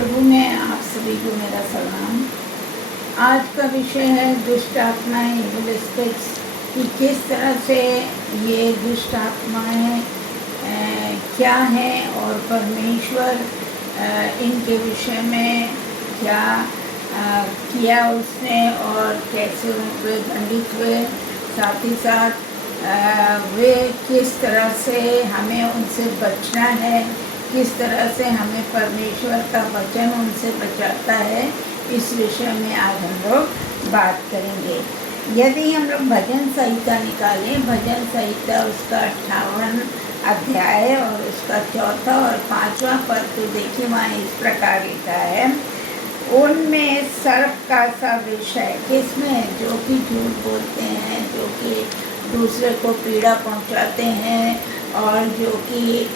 प्रभु में आप सभी को मेरा सलाम। आज का विषय है दुष्ट आत्माएं, इविल स्पिरिट्स, कि किस तरह से ये दुष्ट आत्माएं क्या हैं और परमेश्वर इनके विषय में क्या किया उसने और कैसे वे दंडित हुए, साथ ही साथ वे किस तरह से हमें उनसे बचना है, किस तरह से हमें परमेश्वर का वचन उनसे बचाता है। इस विषय में आज हम लोग बात करेंगे। यदि हम लोग भजन संहिता निकालें, भजन संहिता उसका 58 अध्याय और उसका 4था और 5वां पद तो देखिए, वहाँ इस प्रकार लिखा है, उनमें सर्प का सा विषय, किसमें? जो कि झूठ बोलते हैं, जो कि दूसरे को पीड़ा पहुंचाते हैं और जो कि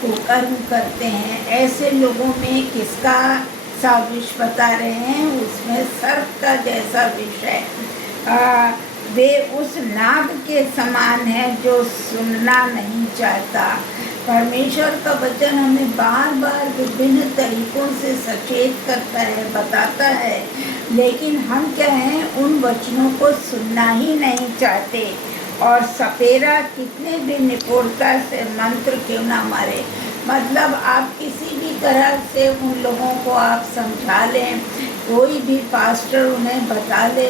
कुकर्म करते हैं, ऐसे लोगों में किसका सा विष बता रहे हैं? उसमें सर्प का जैसा विषय। वे उस नाग के समान है जो सुनना नहीं चाहता। परमेश्वर का वचन हमें बार बार विभिन्न तरीकों से सचेत करता है, बताता है, लेकिन हम क्या हैं, उन वचनों को सुनना ही नहीं चाहते। और सपेरा कितने भी निपुणता से मंत्र क्यों ना मारे, मतलब आप किसी भी तरह से उन लोगों को आप समझा लें, कोई भी पास्टर उन्हें बता ले,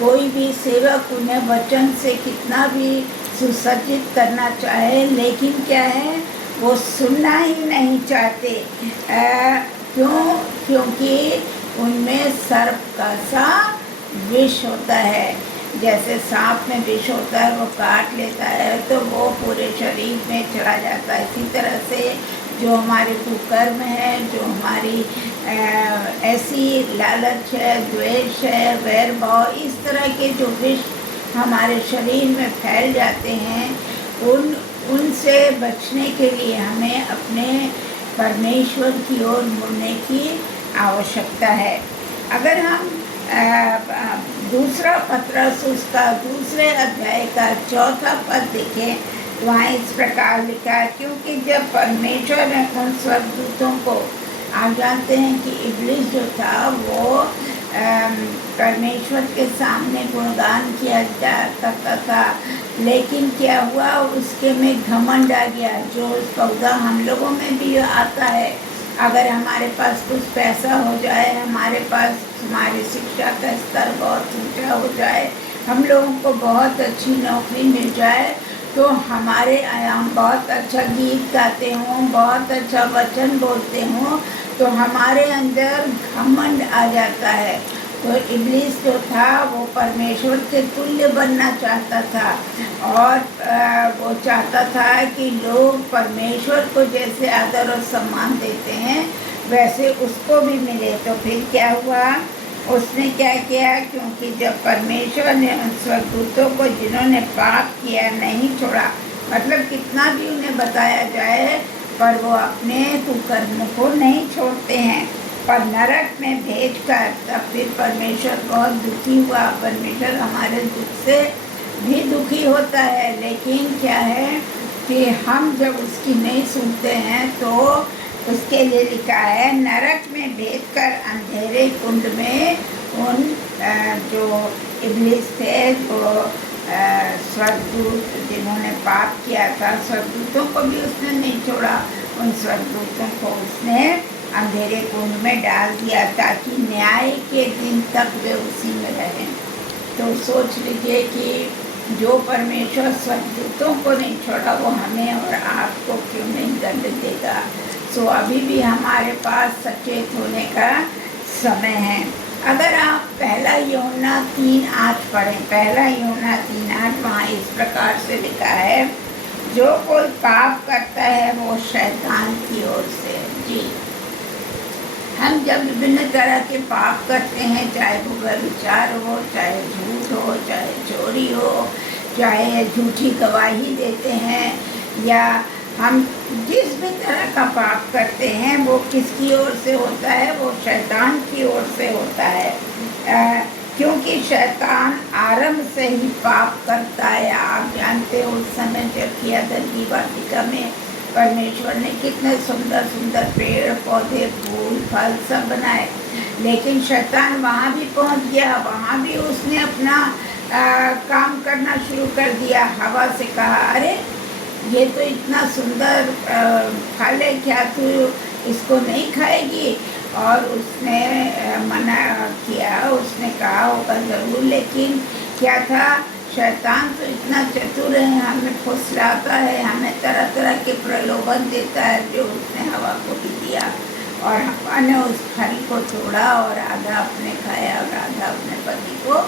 कोई भी सेवक उन्हें वचन से कितना भी सुसज्जित करना चाहे, लेकिन क्या है, वो सुनना ही नहीं चाहते। क्यों? क्योंकि उनमें सर्प का सा विष होता है। जैसे सांप में विष होता है, वो काट लेता है तो वो पूरे शरीर में चला जाता है। इसी तरह से जो हमारे कुकर्म है, जो हमारी ऐसी लालच है, द्वेष है, वैर भाव, इस तरह के जो विष हमारे शरीर में फैल जाते हैं, उनसे बचने के लिए हमें अपने परमेश्वर की ओर मुड़ने की आवश्यकता है। अगर हम दूसरा पत्रस उसका दूसरे अध्याय का 4था पद देखें, वहाँ इस प्रकार लिखा है, क्योंकि जब परमेश्वर ने उन स्वर्गदूतों को, आप जानते हैं कि इब्लिस जो था वो परमेश्वर के सामने गुणगान किया जाता था, लेकिन क्या हुआ, उसके में घमंड आ गया, जो सौदा हम लोगों में भी आता है। अगर हमारे पास कुछ पैसा हो जाए, हमारी शिक्षा का स्तर बहुत ऊंचा हो जाए, हम लोगों को बहुत अच्छी नौकरी मिल जाए, तो हम बहुत अच्छा गीत गाते हों, बहुत अच्छा वचन बोलते हों, तो हमारे अंदर घमंड आ जाता है। तो इब्लिस जो था वो परमेश्वर के तुल्य बनना चाहता था और वो चाहता था कि लोग परमेश्वर को जैसे आदर और सम्मान देते हैं वैसे उसको भी मिले। तो फिर क्या हुआ, उसने क्या किया, क्योंकि जब परमेश्वर ने उन स्वर्गदूतों को जिन्होंने पाप किया नहीं छोड़ा, मतलब कितना भी उन्हें बताया जाए पर वो अपने कुकर्म को नहीं छोड़ते हैं, पर नरक में भेजकर तब फिर परमेश्वर बहुत दुखी हुआ। परमेश्वर हमारे दुख से भी दुखी होता है, लेकिन क्या है कि हम जब उसकी नहीं सुनते हैं तो उसके लिए लिखा है, नरक में भेजकर अंधेरे कुंड में उन जो इब्लिस थे, जो स्वर्गदूत जिन्होंने पाप किया था, स्वर्गदूतों को भी उसने नहीं छोड़ा, उन स्वर्गदूतों को उसने अंधेरे कुंड में डाल दिया ताकि न्याय के दिन तक वे उसी में रहें। तो सोच लीजिए कि जो परमेश्वर स्वर्गदूतों को नहीं छोड़ा, वो हमें और आपको क्यों नहीं दंड देगा। सो अभी भी हमारे पास सचेत होने का समय है। अगर आप पहला यूहन्ना 3:8 पढ़ें, पहला यूहन्ना 3:8, वहाँ इस प्रकार से लिखा है, जो कोई पाप करता है वो शैतान की ओर से। जी, हम जब विभिन्न तरह के पाप करते हैं, चाहे वो व्यभिचार हो, चाहे झूठ हो, चाहे चोरी हो, चाहे झूठी गवाही देते हैं, या हम जिस भी तरह का पाप करते हैं, वो किसकी ओर से होता है? वो शैतान की ओर से होता है। क्योंकि शैतान आरंभ से ही पाप करता है। आप जानते हो उस समय जब किया धरती वाटिका में परमेश्वर ने कितने सुंदर सुंदर पेड़ पौधे फूल फल सब बनाए, लेकिन शैतान वहाँ भी पहुँच गया। वहाँ भी उसने अपना काम करना शुरू कर दिया। हवा से कहा, अरे ये तो इतना सुंदर फल है, क्या तू इसको नहीं खाएगी? और उसने मना किया। उसने कहा होगा ज़रूर, लेकिन क्या था, शैतान तो इतना चतुर है, हमें फुसलाता है, हमें तरह तरह के प्रलोभन देता है, जो उसने हवा को भी दिया। और हवा ने उस फल को तोड़ा और आधा अपने खाया और आधा अपने पति को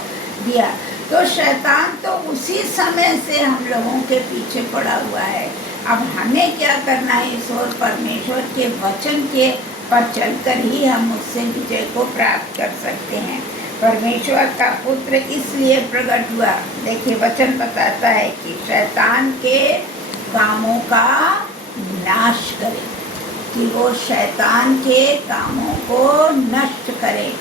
दिया। तो शैतान तो उसी समय से हम लोगों के पीछे पड़ा हुआ है। अब हमें क्या करना है? ईश्वर परमेश्वर के वचन के पर चलकर ही हम उससे विजय को प्राप्त कर सकते हैं। परमेश्वर का पुत्र इसलिए प्रकट हुआ। देखिए वचन बताता है कि शैतान के कामों का नाश करे, कि वो शैतान के कामों को नष्ट करे।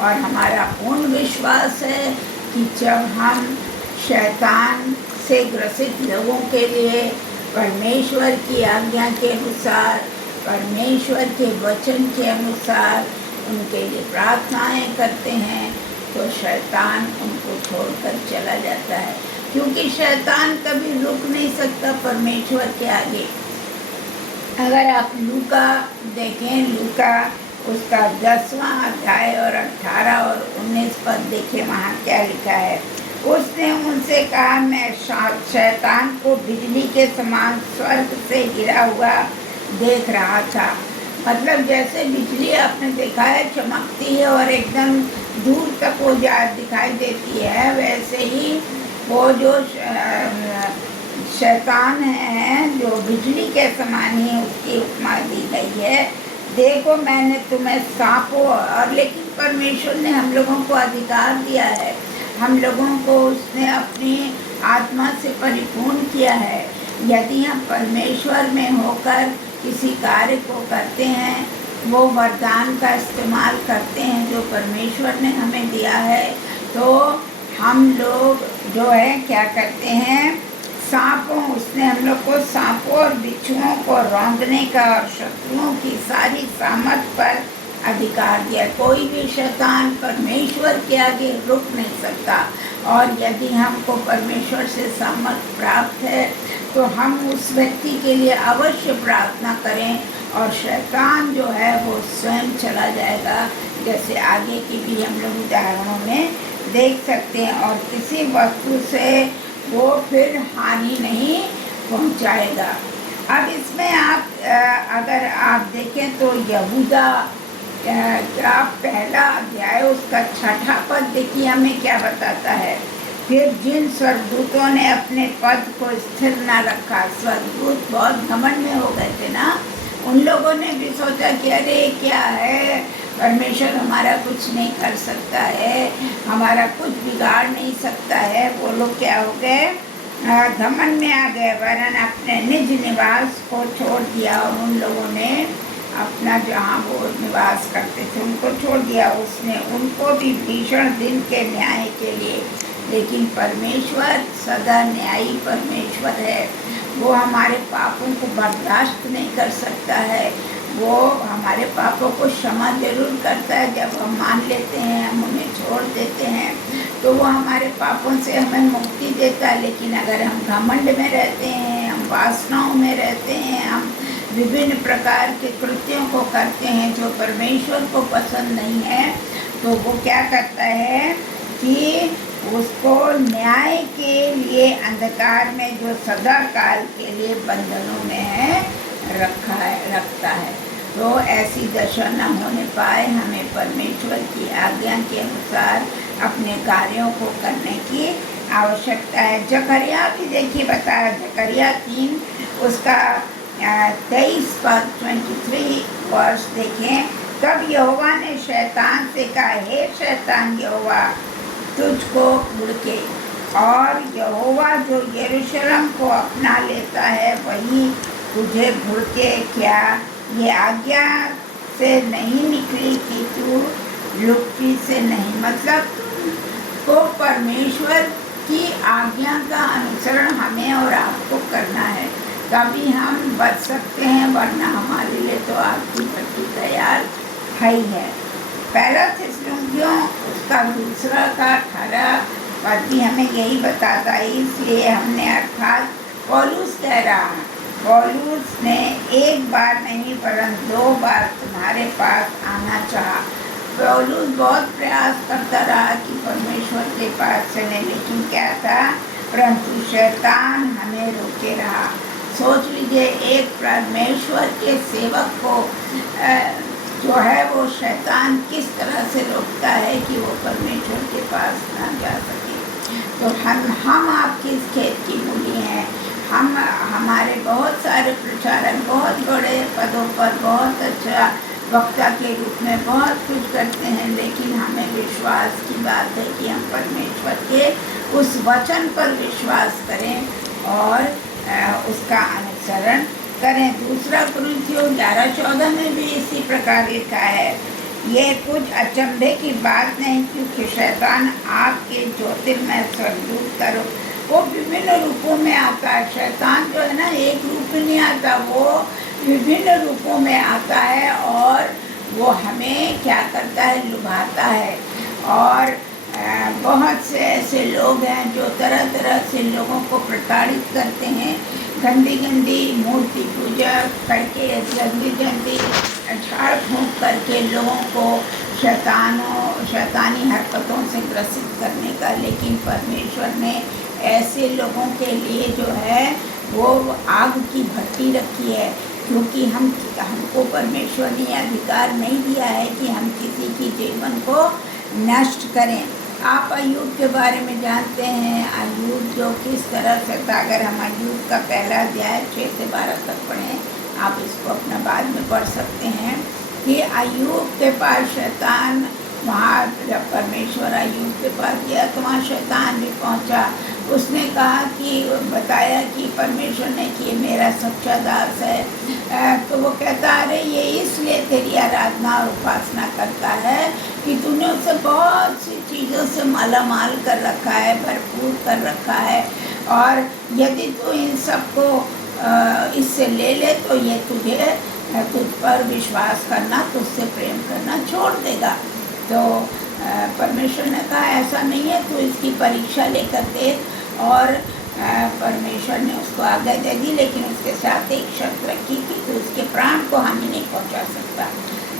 और हमारा पूर्ण विश्वास है कि जब हम शैतान से ग्रसित लोगों के लिए परमेश्वर की आज्ञा के अनुसार, परमेश्वर के वचन के अनुसार उनके लिए प्रार्थनाएं करते हैं, तो शैतान उनको छोड़कर चला जाता है। क्योंकि शैतान कभी रुक नहीं सकता परमेश्वर के आगे। अगर आप लूका देखें, लूका उसका 10वां अध्याय और 18 और 19 पद देखें, वहाँ क्या लिखा है। उसने उनसे कहा, मैं शैतान को बिजली के समान स्वर्ग से गिरा हुआ देख रहा था। मतलब जैसे बिजली आपने देखा है चमकती है और एकदम दूर तक वो दिखाई देती है, वैसे ही वो जो शैतान है जो बिजली के समान ही उसकी उपमा दी गई है। देखो मैंने तुम्हें सांपों, और लेकिन परमेश्वर ने हम लोगों को अधिकार दिया है, हम लोगों को उसने अपनी आत्मा से परिपूर्ण किया है। यदि हम परमेश्वर में होकर किसी कार्य को करते हैं, वो वरदान का इस्तेमाल करते हैं जो परमेश्वर ने हमें दिया है, तो हम लोग जो है क्या करते हैं, सांपों, उसने हम लोग को सांपों और बिच्छुओं को रौंदने का और शत्रुओं की सारी सामर्थ पर अधिकार दिया। कोई भी शैतान परमेश्वर के आगे रुक नहीं सकता। और यदि हमको परमेश्वर से सामर्थ प्राप्त है तो हम उस व्यक्ति के लिए अवश्य प्रार्थना करें और शैतान जो है वो स्वयं चला जाएगा, जैसे आगे की भी हम लोग उदाहरणों में देख सकते हैं। और किसी वस्तु से वो फिर हानि नहीं पहुंचाएगा। अब इसमें आप अगर आप देखें तो यहूदा का पहला अध्याय उसका 6ठा पद देखिए हमें क्या बताता है। फिर जिन स्वर्गदूतों ने अपने पद को स्थिर न रखा, स्वर्गदूत बहुत घमंड में हो गए थे ना, उन लोगों ने भी सोचा कि अरे क्या है, परमेश्वर हमारा कुछ नहीं कर सकता है, हमारा कुछ बिगाड़ नहीं सकता है। वो लोग क्या हो गए, घमंड में आ गए, वरन अपने निज निवास को छोड़ दिया। और उन लोगों ने अपना जहाँ वो निवास करते थे उनको छोड़ दिया। उसने उनको भी भीषण दिन के न्याय के लिए, लेकिन परमेश्वर सदा न्यायी परमेश्वर है। वो हमारे पापों को बर्दाश्त नहीं कर सकता है। वो हमारे पापों को क्षमा जरूर करता है जब हम मान लेते हैं, हम उन्हें छोड़ देते हैं, तो वो हमारे पापों से हमें मुक्ति देता है। लेकिन अगर हम घमंड में रहते हैं, हम वासनाओं में रहते हैं, हम विभिन्न प्रकार के कृत्यों को करते हैं जो परमेश्वर को पसंद नहीं है, तो वो क्या करता है कि उसको न्याय के लिए अंधकार में जो सदा काल के लिए बंधनों में है रखता है। तो ऐसी दशा न होने पाए, हमें परमेश्वर की आज्ञा के अनुसार अपने कार्यों को करने की आवश्यकता है। जकरिया भी देखिए बताया, जकरिया 3 उसका 23 पद 23 वर्ष देखें। तब यहोवा ने शैतान से कहा, हे शैतान, यहोवा तुझको भुड़के, और यहोवा जो यरूशलेम को अपना लेता है वही तुझे भुड़के। क्या ये आज्ञा से नहीं निकली कि तू लुप्ती से नहीं, मतलब तुमको परमेश्वर की आज्ञा का अनुसरण हमें और आपको करना है। तभी हम बच सकते हैं, वरना हमारे लिए तो आग की भट्टी तैयार है ही है। पहला थिस्सलुनीकियों उसका दूसरा का 18 पद भी हमें यही बताता है। इसलिए हमने, अर्थात पौलुस कह रहा है, पौलुस ने एक बार नहीं परंतु 2 बार तुम्हारे पास आना चाहा। पौलुस बहुत प्रयास करता रहा कि परमेश्वर के पास चले, लेकिन क्या था, परंतु शैतान हमें रोके रहा। सोच लीजिए, एक परमेश्वर के सेवक को जो है वो शैतान किस तरह से रोकता है कि वो परमेश्वर के पास ना जा सके। तो हम आपकी इस खेत की मूली हैं। हम हमारे बहुत सारे प्रचारक बहुत बड़े पदों पर बहुत अच्छा वक्ता के रूप में बहुत कुछ करते हैं, लेकिन हमें विश्वास की बात है कि हम परमेश्वर के उस वचन पर विश्वास करें और उसका अनुसरण करें। दूसरा कुरिन्थियों 11:14 में भी इसी प्रकार लिखा है, ये कुछ अचंभे की बात नहीं, क्योंकि शैतान आपके ज्योतिर्मय स्वर्गदूत का रूप, वो विभिन्न रूपों में आता है। शैतान जो है ना, एक रूप में नहीं आता, वो विभिन्न रूपों में आता है और वो हमें क्या करता है, लुभाता है। और बहुत से ऐसे लोग हैं जो तरह तरह से लोगों को प्रताड़ित करते हैं, गंदी गंदी मूर्ति पूजा करके, गंदी गंदी झाड़ फूँक करके लोगों को शैतानी हरकतों से ग्रसित करने का। लेकिन परमेश्वर ने ऐसे लोगों के लिए जो है वो आग की भट्टी रखी है, क्योंकि हमको परमेश्वर ने अधिकार नहीं दिया है कि हम किसी की जीवन को नष्ट करें। आप अय्यूब के बारे में जानते हैं, अय्यूब जो किस तरह से था। अगर हम अय्यूब का पहला अध्याय 6 से 12 तक पढ़ें, आप इसको अपना बाद में पढ़ सकते हैं कि अय्यूब के पास शैतान, वहाँ जब परमेश्वर अय्यूब के पास गया तो वहाँ शैतान भी पहुँचा। उसने कहा कि, बताया कि परमेश्वर ने कि मेरा सच्चा दास है। तो वो कहता, अरे ये इसलिए तेरी आराधना और उपासना करता है कि तूने उसे बहुत सी चीज़ों से मालामाल कर रखा है, भरपूर कर रखा है, और यदि तू इन सबको इससे ले ले तो ये तुझ पर विश्वास करना, तुझसे प्रेम करना छोड़ देगा। तो परमेश्वर ने कहा ऐसा नहीं है, तू इसकी परीक्षा लेकर दे। और परमेश्वर ने उसको आज्ञा दे दी, लेकिन उसके साथ एक शर्त रखी कि तू उसके प्राण को हानि नहीं पहुंचा सकता,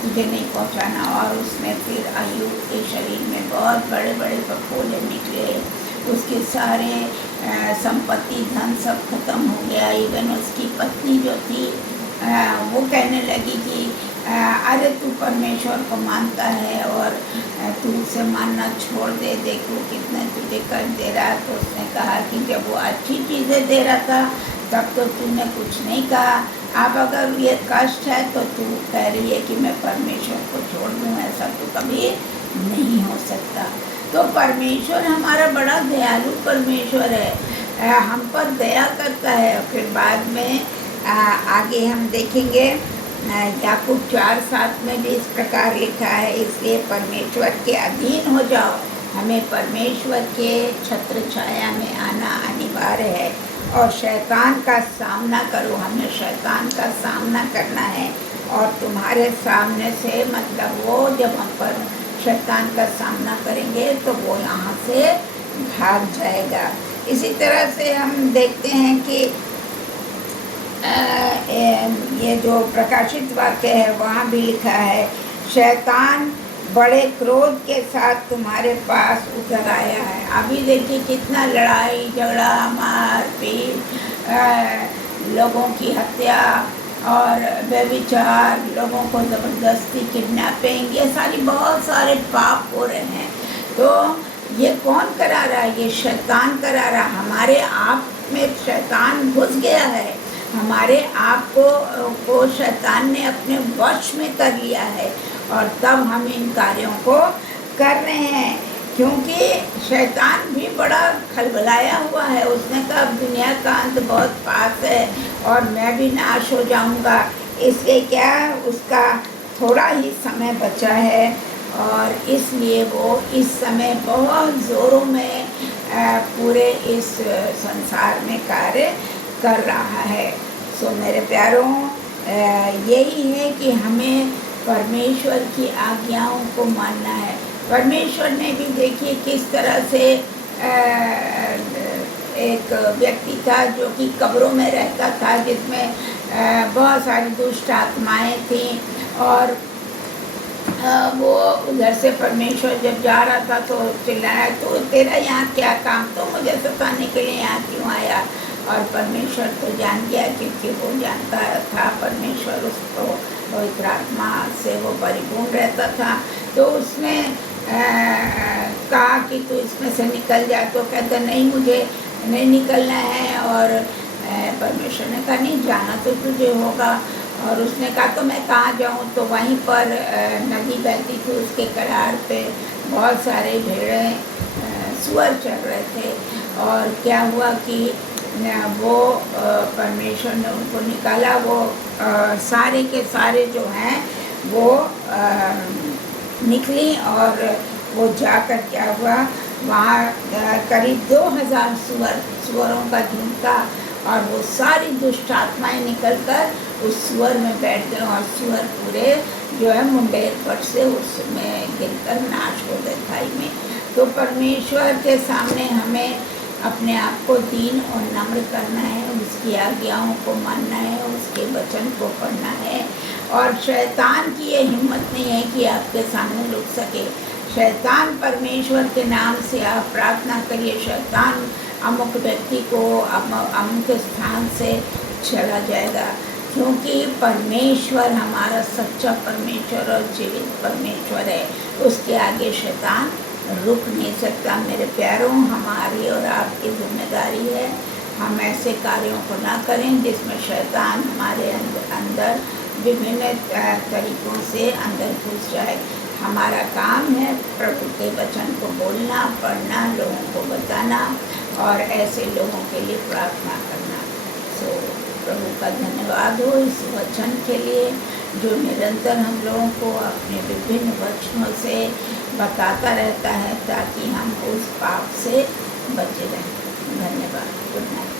तुझे नहीं पहुंचाना। और उसमें फिर अय्यूब के शरीर में बहुत बड़े बड़े फफोले निकले, उसके सारे संपत्ति धन सब खत्म हो गया। इवन उसकी पत्नी जो थी वो कहने लगी कि अरे तू परमेश्वर को मानता है और तू उसे मानना छोड़ दे, देखो कितने तुझे कर दे रहा। तो उसने कहा कि जब वो अच्छी चीज़ें दे रहा था तब तो तूने कुछ नहीं कहा, अब अगर ये कष्ट है तो तू कह रही है कि मैं परमेश्वर को छोड़ दूँ, ऐसा तो कभी नहीं हो सकता। तो परमेश्वर हमारा बड़ा दयालु परमेश्वर है, हम पर दया करता है। फिर बाद में आगे हम देखेंगे याकूब 4:7 में भी इस प्रकार लिखा है, इसलिए परमेश्वर के अधीन हो जाओ। हमें परमेश्वर के छत्र छाया में आना अनिवार्य है और शैतान का सामना करो। हमें शैतान का सामना करना है, और तुम्हारे सामने से मतलब वो जब हम पर शैतान का सामना करेंगे तो वो यहाँ से भाग जाएगा। इसी तरह से हम देखते हैं कि ये जो प्रकाशित वाक्य है वहाँ भी लिखा है, शैतान बड़े क्रोध के साथ तुम्हारे पास उतर आया है। अभी देखिए कितना लड़ाई झगड़ा, मारपीट, लोगों की हत्या और व्यभिचार, लोगों को ज़बरदस्ती किडनैपिंग, ये बहुत सारे पाप हो रहे हैं। तो ये कौन करा रहा है? ये शैतान करा रहा। हमारे आप में शैतान घुस गया है, हमारे आप को शैतान ने अपने वश में कर लिया है, और तब हम इन कार्यों को कर रहे हैं। क्योंकि शैतान भी बड़ा खलबलाया हुआ है, उसने कहा अब दुनिया का अंत बहुत पास है और मैं भी नाश हो जाऊंगा। इसलिए क्या, उसका थोड़ा ही समय बचा है, और इसलिए वो इस समय बहुत ज़ोरों में पूरे इस संसार में कार्य कर रहा है। सो मेरे प्यारों, यही है कि हमें परमेश्वर की आज्ञाओं को मानना है। परमेश्वर ने भी देखिए किस तरह से एक व्यक्ति था जो कि कब्रों में रहता था, जिसमें बहुत सारी दुष्ट आत्माएँ थीं, और वो उधर से परमेश्वर जब जा रहा था तो चिल्लाया, तो तेरा यहाँ क्या काम, तो मुझे सताने के लिए यहाँ क्यों आया। और परमेश्वर तो जान गया, क्योंकि वो जानता था, परमेश्वर उसको पवित्र आत्मा से वो परिपूर्ण रहता था। तो उसने कहा कि तू इसमें से निकल जा, तो कहता नहीं, मुझे नहीं निकलना है। और परमेश्वर ने कहा नहीं, जाना तो तुझे होगा। और उसने कहा तो मैं कहाँ जाऊँ। तो वहीं पर नदी बहती थी, उसके किनारे पे बहुत सारे भेड़ें सुअर चल रहे थे। और क्या हुआ कि वो परमेश्वर ने उनको निकाला। वो सारे के सारे जो हैं वो निकली, और वो जाकर क्या हुआ, वहाँ करीब 2000 सुअरों का झुंड था, और वो सारी दुष्ट आत्माएँ निकलकर उस सुअर में बैठ गए, और सुअर पूरे जो है मुंडेर पर से उसमें गिरकर नाश हो गए खाई में। तो परमेश्वर के सामने हमें अपने आप को दीन और नम्र करना है, उसकी आज्ञाओं को मानना है, उसके वचन को पढ़ना है। और शैतान की ये हिम्मत नहीं है कि आपके सामने रुक सके। शैतान, परमेश्वर के नाम से आप प्रार्थना करिए, शैतान अमुक व्यक्ति को अमुक स्थान से चला जाएगा, क्योंकि परमेश्वर हमारा सच्चा परमेश्वर और जीवित परमेश्वर है। उसके आगे शैतान रुक नहीं सकता। मेरे प्यारों, हमारी और आपकी जिम्मेदारी है हम ऐसे कार्यों को ना करें जिसमें शैतान हमारे अंदर विभिन्न तरीक़ों से अंदर घुस जाए। हमारा काम है प्रभु के वचन को बोलना, पढ़ना, लोगों को बताना और ऐसे लोगों के लिए प्रार्थना करना। सो प्रभु का धन्यवाद हो इस वचन के लिए, जो निरंतर हम लोगों को अपने विभिन्न वचनों से बताता रहता है, ताकि हम उस पाप से बचे रहें। धन्यवाद। Good night.